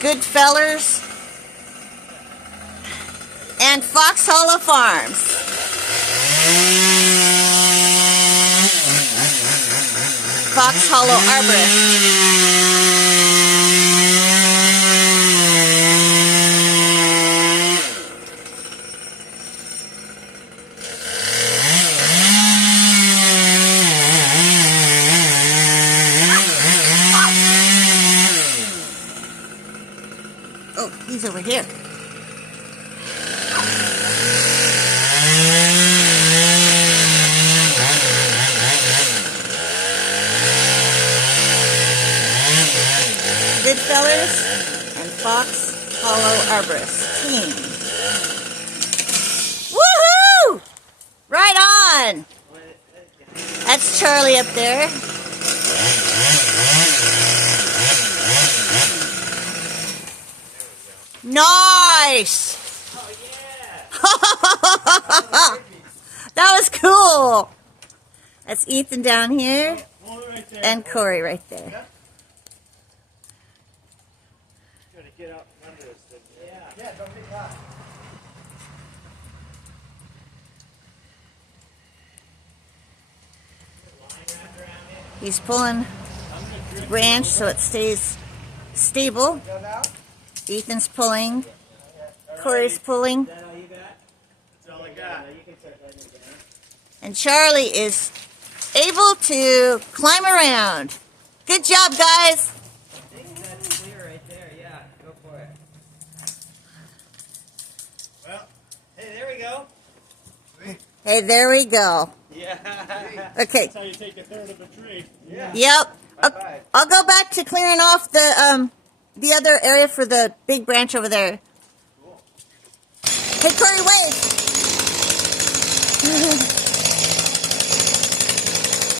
Goodfellers, and Fox Hollow Farms. Fox Hollow Arborist. Oh, he's over here. Goodfellers and Fox Hollow Arborist team. Woohoo! Right on! That's Charlie up there. Nice! Oh, yeah! That was cool. That's Ethan down here Right there. and Corey right there. Yeah. Trying to get out from under this thing. Yeah, don't get caught. He's pulling the branch so it stays stable. Ethan's pulling. Corey's pulling. That's all I got. And Charlie is able to climb around. Good job, guys. That's clear right there. Yeah, go for it. Well, hey, there we go. Hey, there we go. Yeah. Okay. That's how you take a third of a tree. Yeah. Yep. Bye-bye. I'll go back to clearing off the other area for the big branch over there. Cool. Hey, Corey, wait.